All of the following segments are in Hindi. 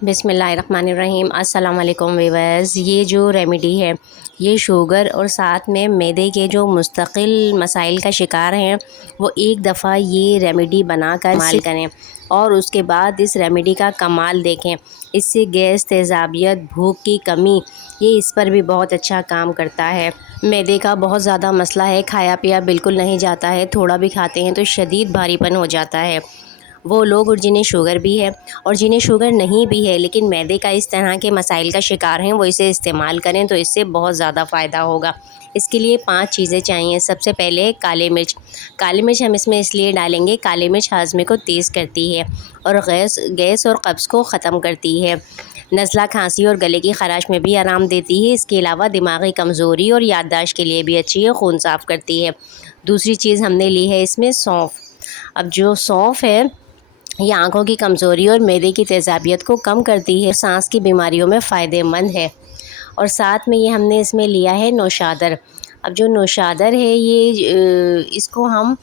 बिस्मिल्लाहिर्रहमानिर्रहीम। अस्सलाम वालेकुम वीवर्स। ये जो रेमेडी है ये शुगर और साथ में मैदे के जो मुस्तकिल मसाइल का शिकार हैं वो एक दफ़ा ये रेमेडी बनाकर इस्तेमाल करें और उसके बाद इस रेमेडी का कमाल देखें। इससे गैस, तेज़ाबियत, भूख की कमी ये इस पर भी बहुत अच्छा काम करता है। मैदे का बहुत ज़्यादा मसला है, खाया पिया बिल्कुल नहीं जाता है, थोड़ा भी खाते हैं तो शदीद भारीपन हो जाता है। वो लोग और जिन्हें शुगर भी है और जिन्हें शुगर नहीं भी है लेकिन मैदे का इस तरह के मसाइल का शिकार हैं, वो इसे इस्तेमाल करें तो इससे बहुत ज़्यादा फ़ायदा होगा। इसके लिए 5 चीज़ें चाहिए। सबसे पहले काली मिर्च। काली मिर्च हम इसमें इसलिए डालेंगे, काली मिर्च हाजमे को तेज़ करती है और गैस और कब्ज़ को ख़त्म करती है। नज़ला, खांसी और गले की ख़राश में भी आराम देती है। इसके अलावा दिमागी कमज़ोरी और याददाश्त के लिए भी अच्छी है, खून साफ़ करती है। दूसरी चीज़ हमने ली है इसमें सौंफ। अब जो सौंफ है ये आँखों की कमज़ोरी और मैदे की तेज़ाबियत को कम करती है, सांस की बीमारियों में फ़ायदेमंद है। और साथ में ये हमने इसमें लिया है नौशादर। अब जो नौशादर है इसको हम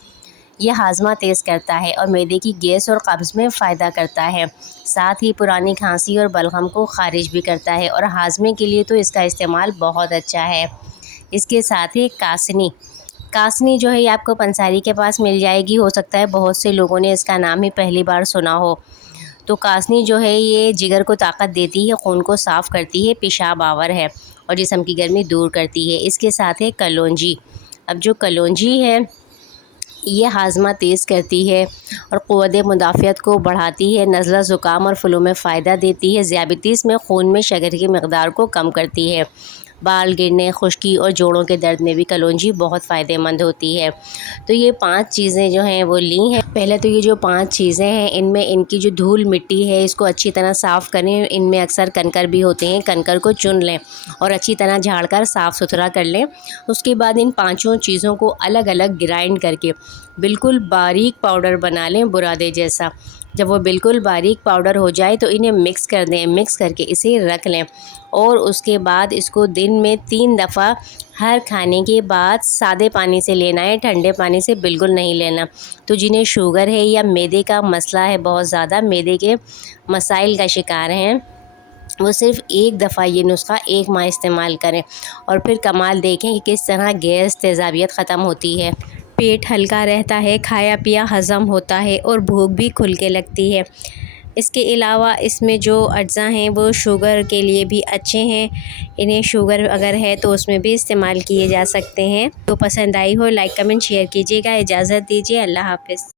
ये हाजमा तेज़ करता है और मैदे की गैस और कब्ज़ में फ़ायदा करता है। साथ ही पुरानी खांसी और बलगम को ख़ारिज भी करता है और हाजमे के लिए तो इसका इस्तेमाल बहुत अच्छा है। इसके साथ ही कासनी। कासनी जो है ये आपको पंसारी के पास मिल जाएगी, हो सकता है बहुत से लोगों ने इसका नाम ही पहली बार सुना हो। तो कासनी जो है ये जिगर को ताकत देती है, खून को साफ़ करती है, पेशाब आवर है और जिस्म की गर्मी दूर करती है। इसके साथ है कलौंजी। अब जो कलौंजी है ये हाजमा तेज़ करती है और क़ुव्वत मुदाफ़ियत को बढ़ाती है, नज़ला, ज़ुकाम और फ्लू में फ़ायदा देती है, ज़ियाबतीस में खून में शक्कर की मकदार को कम करती है। बाल गिरने, खुश्की और जोड़ों के दर्द में भी कलौंजी बहुत फ़ायदेमंद होती है। तो ये 5 चीज़ें जो हैं वो ली हैं। पहले तो ये जो 5 चीज़ें हैं इनमें इनकी जो धूल मिट्टी है इसको अच्छी तरह साफ़ करें। इनमें अक्सर कंकर भी होते हैं, कंकर को चुन लें और अच्छी तरह झाड़ कर साफ़ सुथरा कर लें। उसके बाद इन 5 चीज़ों को अलग अलग ग्राइंड करके बिल्कुल बारीक पाउडर बना लें, बुरादे जैसा। जब वो बिल्कुल बारीक पाउडर हो जाए तो इन्हें मिक्स कर दें। मिक्स करके इसे रख लें और उसके बाद इसको दिन में 3 दफ़ा हर खाने के बाद सादे पानी से लेना है, ठंडे पानी से बिल्कुल नहीं लेना। तो जिन्हें शुगर है या मैदे का मसला है, बहुत ज़्यादा मैदे के मसाइल का शिकार हैं, वो सिर्फ़ एक दफ़ा ये नुस्ख़ा 1 माह इस्तेमाल करें और फिर कमाल देखें कि किस तरह गैस, तेज़ाबियत ख़त्म होती है। पेट हल्का रहता है, खाया पिया हज़म होता है और भूख भी खुल के लगती है। इसके अलावा इसमें जो अज्जा हैं वो शुगर के लिए भी अच्छे हैं। इन्हें शुगर अगर है तो उसमें भी इस्तेमाल किए जा सकते हैं। तो पसंद आई हो लाइक, कमेंट, शेयर कीजिएगा। इजाज़त दीजिए। अल्लाह हाफ़िज़।